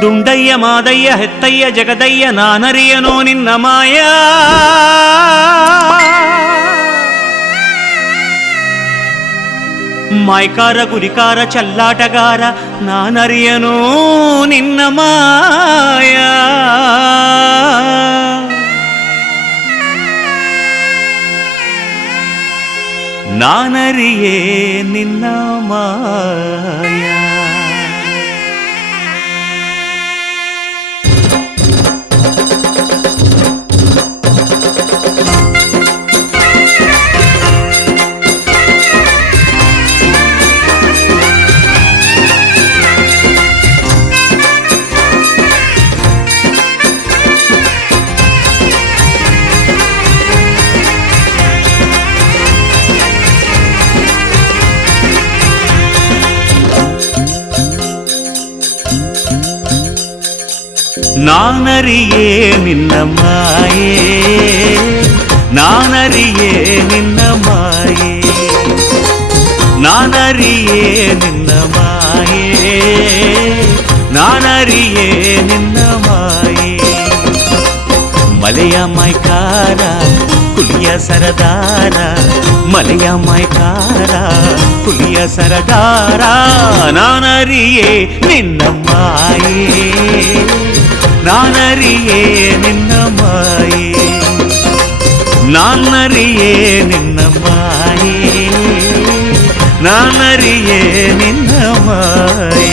ದುಂಡಯ್ಯ ಮಾದಯ್ಯ ಹೆತ್ತಯ್ಯ ಜಗದಯ್ಯ ನಾನರಿಯನೋ ನಿನ್ನ ಮಾಯ. ಮಾಯ್ಕಾರ ಗುರಿಕಾರ ಚಲ್ಲಾಟಗಾರ ನಾನರಿಯನೋ ನಿನ್ನ ಮಾಯ. ನಾನರಿಯೇ ನಿನ್ನ ಮಾಯ. ನಾನರಿಯೇ ನಿನ್ನ ಮಾಯೆ, ನಾನರಿಯೇ ನಿನ್ನ ಮಾಯೆ, ನಾನರಿಯೇ ನಿನ್ನ ಮಾಯೆ, ನಾನರಿಯೇ ನಿನ್ನ ಮಾಯೆ. ಮಲೆಯ ಮೈಕಾರ ಹುಲಿಯ ಸರದಾರ, ಮಲೆಯ ಮೈಕಾರ ಹುಲಿಯ ಸರದಾರ, ನಾನರಿಯೇ ನಿನ್ನ ಮಾಯೆ, ನಾನರಿಯೇ ನಿನ್ನ ಮಾಯೆ, ನಾನರಿಯೇ ನಿನ್ನ ಮಾಯೆ, ನಾನರಿಯೇ ನಿನ್ನ ಮಾಯೆ.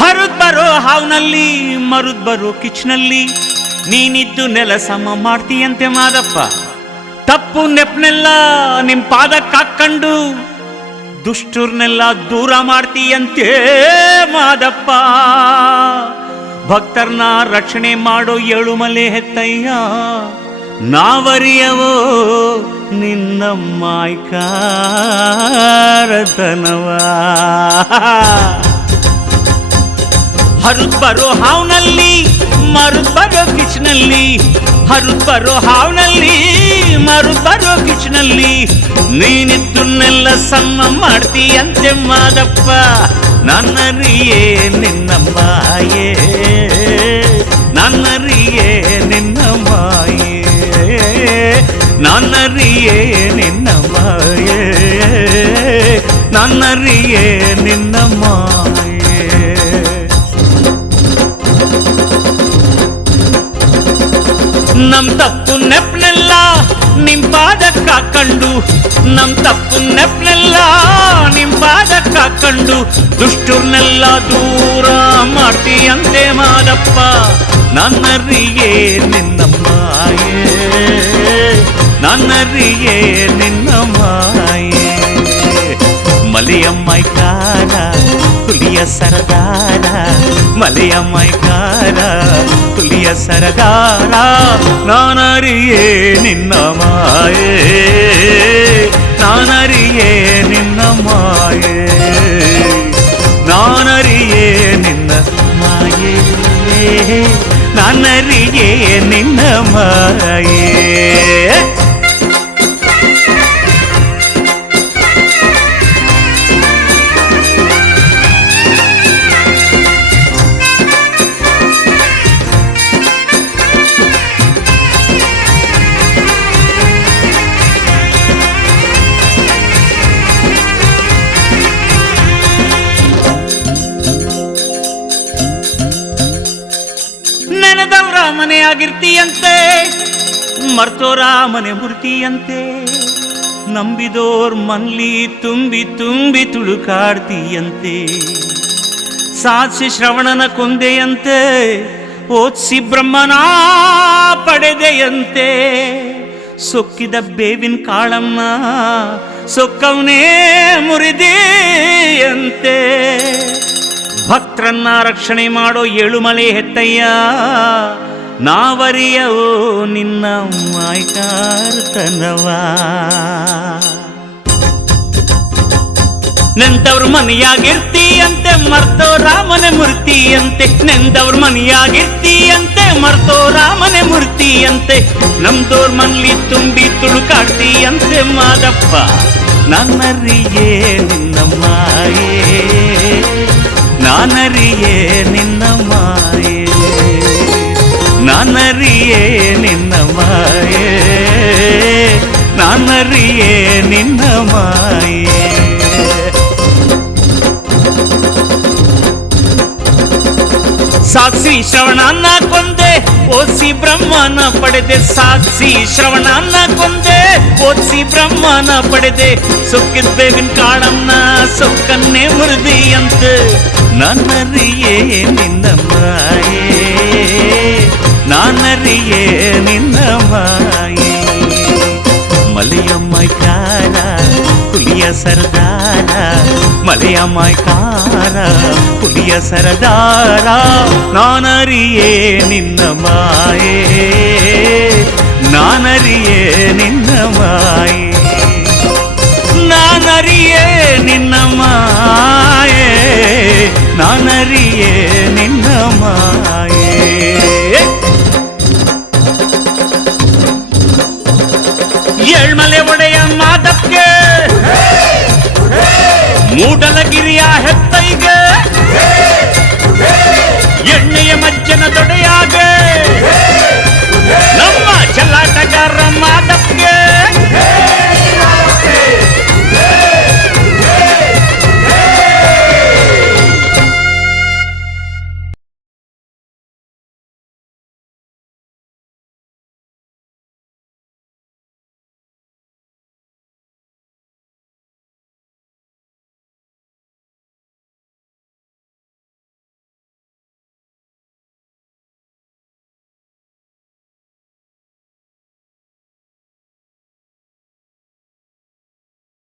ಹರಿದ್ ಬರೋ ಹಾವ್ನಲ್ಲಿ ಮರುದ್ ಬರೋ ಕಿಚ್ನಲ್ಲಿ ನೀನಿದ್ದು ನೆಲ ಸಮ ಮಾಡ್ತೀಯಂತೆ ಮಾದಪ್ಪ. ತಪ್ಪು ನೆಪ್ನೆಲ್ಲ ನಿಮ್ ಪಾದಕ್ಕೆ ಹಾಕೊಂಡು ದುಷ್ಟರ್ನೆಲ್ಲ ದೂರ ಮಾಡ್ತೀಯಂತೆ ಮಾದಪ್ಪ. ಭಕ್ತರನ್ನ ರಕ್ಷಣೆ ಮಾಡೋ ಏಳುಮಲೆ ಹೆತ್ತಯ್ಯ, ನಾವರಿಯವೋ ನಿನ್ನ ಮಾಯ್ಕಾರತನವ. ಹರಿದ್ ಬರೋ ಹಾವ್ನಲ್ಲಿ ಮರುದ್ ಬರೋ ಕಿಚ್ನಲ್ಲಿ, ಹರಿದ್ ಬರೋ ಹಾವ್ನಲ್ಲಿ ಮರುದ್ ಬರೋ ಕಿಚ್ನಲ್ಲಿ ನೀನಿದ್ದನ್ನೆಲ್ಲ ಸಮ ಮಾಡ್ತೀಯಂತೆ ಮಾದಪ್ಪ. ನನ್ನರಿಯೇ ನಿನ್ನ ಮಾಯೆ, ನನ್ನರಿಯೇ ನಿನ್ನ ಮಾಯೆ, ನನ್ನರಿಯೇ ನಿನ್ನ ಮಾಯೆ, ನನ್ನರಿಯೇ ನಿನ್ನ ಮಾಯೆ. ನಮ್ ತಪ್ಪು ನೆಪ್ನೆಲ್ಲ ನಿಮ್ ಪಾದಕ್ಕೆ ಹಾಕೊಂಡು, ನಮ್ ತಪ್ಪು ನೆಪ್ನೆಲ್ಲ ನಿಮ್ ಪಾದಕ್ಕೆ ಹಾಕೊಂಡು ದುಷ್ಟರ್ನೆಲ್ಲ ದೂರ ಮಾಡ್ತೀಯಂತೆ ಮಾದಪ್ಪ. ನನ್ನರಿಯೇ ನಿನ್ನ ಮಾಯೆ, ನನ್ನರಿಯೇ ನಿನ್ನ ಮಾಯೆ. ಮಲೆಯ ಮೈಕಾರ ಹುಲಿಯ ಸರದಾರ, ಮಲೆಯ ಮೈಕಾರ ಹುಲಿಯ ಸರದಾರ, ನಾನರಿಯೇ ನಿನ್ನ ಮಾಯೆ, ನಾನರಿಯೇ ನಿನ್ನ ಮಾಯೆ, ನಾನರಿಯೇ ನಿನ್ನ ಮಾಯೆ, ನಾನರಿಯೇ ನಿನ್ನ ಮಾಯೆ. ನೆನೆದವರ ಮನೆ ಆಗಿರ್ತೀಯಂತೆ, ಮರ್ತೋರ ಮನೆ ಮುರ್ತೀಯಂತೆ, ನಂಬಿದೋರ್ ಮನ್ಲಿ ತುಂಬಿ ತುಂಬಿ ತುಳುಕಾಡ್ತೀಯಂತೆ. ಸಾಧಿಸಿ ಶ್ರವಣನ ಕೊಂದೆಯಂತೆ, ಓದಿಸಿ ಬ್ರಹ್ಮನ ಪಡೆದೆಯಂತೆ. ಸೊಕ್ಕಿದ ಬೇವಿನ ಕಾಳನ್ನ ಸೊಕ್ಕವನೇ ಮುರಿದೆಯಂತೆ. ಭಕ್ತರನ್ನ ರಕ್ಷಣೆ ಮಾಡೋ ಏಳುಮಲೆ ಹೆತ್ತಯ್ಯ, ನಾವರಿಯವೋ ನಿನ್ನ ಮಾಯ್ಕಾರ್ತನವ. ನೆಂದವ್ರ ಮನೆಯಾಗಿರ್ತೀಯಂತೆ ಮರ್ತೋ ರಾಮನ ಮೂರ್ತಿಯಂತೆ ನೆಂದವ್ರ ಮನೆಯಾಗಿರ್ತೀಯಂತೆ ಮರ್ತೋ ರಾಮನ ಮೂರ್ತಿಯಂತೆ ನಮ್ದೋರ್ ಮನ್ಲಿ ತುಂಬಿ ತುಳುಕಾಡ್ತೀಯಂತೆ ಮಾದಪ್ಪ ನಾನರಿಯೇ ನಿನ್ನ ಮಾಯೆ ನಾನರಿಯೇ ನಿನ್ನ ಮಾಯೆ ನಾನರಿಯೇ ನಿನ್ನ ಮಾಯೆ ನಾನರಿಯೇ ನಿನ್ನ ಮಾಯೆ ಸಾಕ್ಷಿ ಶ್ರವಣನ ಕೊಂದೆ ಓದಿಸಿ ಬ್ರಹ್ಮನ ಪಡೆದೆ ಸಾಕ್ಷಿ ಶ್ರವಣನ ಕೊಂದೆ ಓದಿಸಿ ಬ್ರಹ್ಮನ ಪಡೆದೆ ಸೊಕ್ಕಿದ ಬೇವಿನ ಕಾಳನ್ನ ಸೊಕ್ಕನ್ನೇ ಮುರಿದಿಯಂತ ನಾನರಿಯೇ ನಿನ್ನ ಮಾಯೆ ನಾನರಿಯೇ ನಿನ್ನ ಮಾಯೆ ಮಲೆಯ ಮೈಕಾರ ಹುಲಿಯ ಸರದಾರ ಮಲೆಯ ಮೈಕಾರ ಹುಲಿಯ ಸರದಾರ ನಾನರಿಯೇ ನಿನ್ನ ಮಾಯೆ ನಾನರಿಯೇ ನಿನ್ನ ಮಾಯೆ ನಾನರಿಯೇ ನಿನ್ನ ಮಾಯೆ ನಾನರಿಯೇ ನಿನ್ನ ಮಾಯೆ